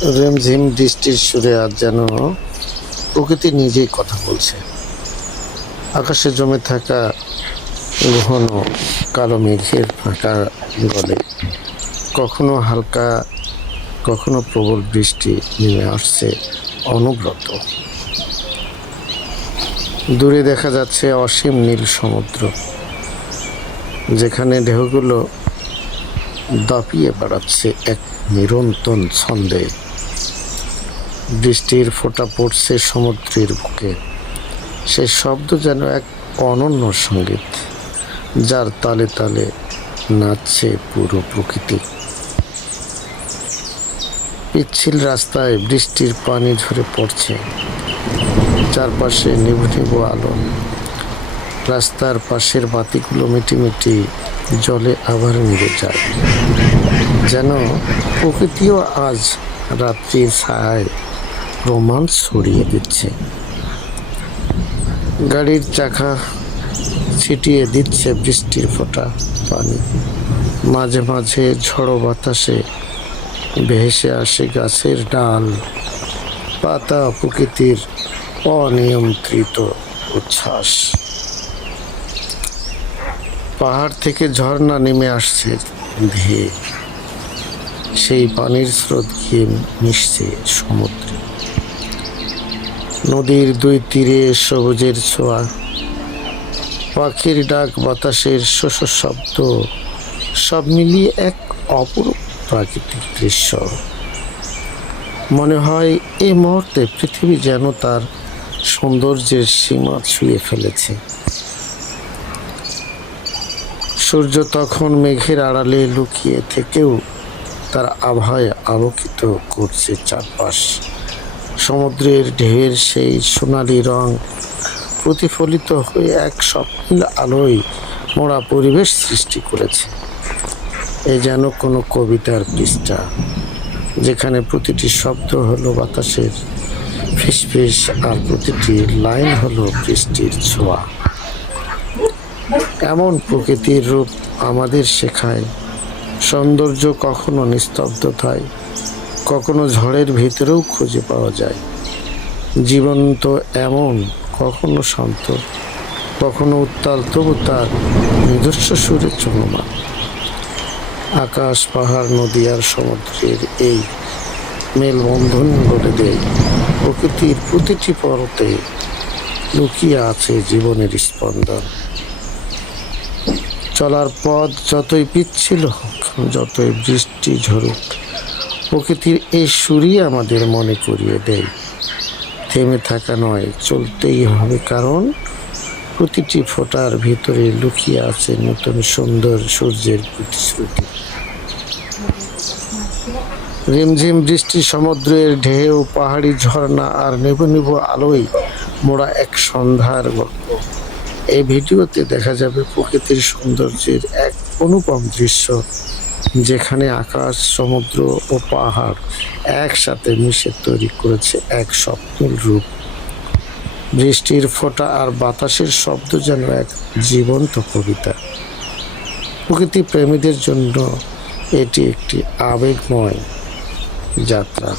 রিমঝিম বৃষ্টির সুরে আজ যেন প্রকৃতি নিজেই কথা বলছে। আকাশে জমে থাকা ঘন কালো মেঘের ফাঁকা গলে কখনো হালকা কখনো প্রবল বৃষ্টি নেমে আসছে অনবরত। দূরে দেখা যাচ্ছে অসীম নীল সমুদ্র, যেখানে ঢেউগুলো দাপিয়ে বেড়াচ্ছে এক নিরন্তর ছন্দে। বৃষ্টির ফোঁটা পড়ছে সমুদ্রের বুকে, সেই শব্দ যেন এক অনন্য সঙ্গীত, যার তালে তালে নাচছে পুরো প্রকৃতি। পিচ্ছিল রাস্তায় বৃষ্টির পানি ঝরে পড়ছে, চারপাশে নিভু নিভু আলো। রাস্তার পাশের বাতিগুলো মিটিমিটি জলে আবার নিভে যায়, যেন প্রকৃতিও আজ রাত্রির ছায়ায় রোমান্স ছড়িয়ে দিচ্ছে। গাড়ির চাকা ছিটিয়ে দিচ্ছে বৃষ্টির ফোঁটা পানি, মাঝে মাঝে ঝড়ো বাতাসে ভেসে আসে গাছের ডাল পাতা, প্রকৃতির অনিয়ন্ত্রিত উচ্ছ্বাস। পাহাড় থেকে ঝর্ণা নেমে আসছে ধেয়ে, সেই পানির স্রোত গিয়ে মিশছে সমুদ্রে। নদীর দুই তীরে সবুজের ছোঁয়া, পাখির ডাক, বাতাসের শোষ শব্দ, সব মিলিয়ে এক অপরূপ প্রাকৃতিক দৃশ্য। মনে হয় এই মুহূর্তে পৃথিবী যেন তার সৌন্দর্যের সীমা ছুঁয়ে ফেলেছে। সূর্য তখন মেঘের আড়ালে লুকিয়ে থেকেও তার আভায় আলোকিত করছে চারপাশ। সমুদ্রের ঢেউয়ের সেই সোনালি রং প্রতিফলিত হয়ে এক স্বপ্নীল আলোয় মোড়া পরিবেশ সৃষ্টি করেছে। এ যেন কোনো কবিতার পৃষ্ঠা, যেখানে প্রতিটি শব্দ হলো বাতাসের ফিসফিস আর প্রতিটি লাইন হলো বৃষ্টির ছোঁয়া। এমন প্রকৃতির রূপ আমাদের শেখায় সৌন্দর্য কখনো নিস্তব্ধতায়, কখনো ঝড়ের ভিতরেও খুঁজে পাওয়া যায়। জীবন তো এমন, কখনো শান্ত, কখনো উত্তাল, তবু তার নিজস্ব সুরে চলমান। আকাশ, পাহাড়, নদী আর সমুদ্রের এই মেলবন্ধন বলে দেয় প্রকৃতির প্রতিটি পরতে লুকিয়ে আছে জীবনের স্পন্দন। চলার পথ যতই পিচ্ছিল হোক, যতই বৃষ্টি ঝরুক, প্রকৃতির এই সুরই আমাদের মনে করিয়ে দেয় থেমে থাকা নয়, চলতেই হবে, কারণ প্রতিটি ফোঁটার ভিতরে লুকিয়ে আছে নতুন সুন্দর সূর্যের প্রতিশ্রুতি। রিমঝিম বৃষ্টি, সমুদ্রের ঢেউ, পাহাড়ি ঝর্ণা আর নিভু নিভু আলোয় মোড়া এক সন্ধ্যার গল্প। এই ভিডিওতে দেখা যাবে প্রকৃতির সৌন্দর্যের এক অনুপম দৃশ্য, যেখানে আকাশ, সমুদ্র ও পাহাড় একসাথে মিশে তৈরি করেছে এক স্বপ্নীল রূপ। বৃষ্টির ফোঁটা আর বাতাসের শব্দ যেন এক জীবন্ত কবিতা। প্রকৃতি প্রেমীদের জন্য এটি একটি আবেগময় যাত্রা।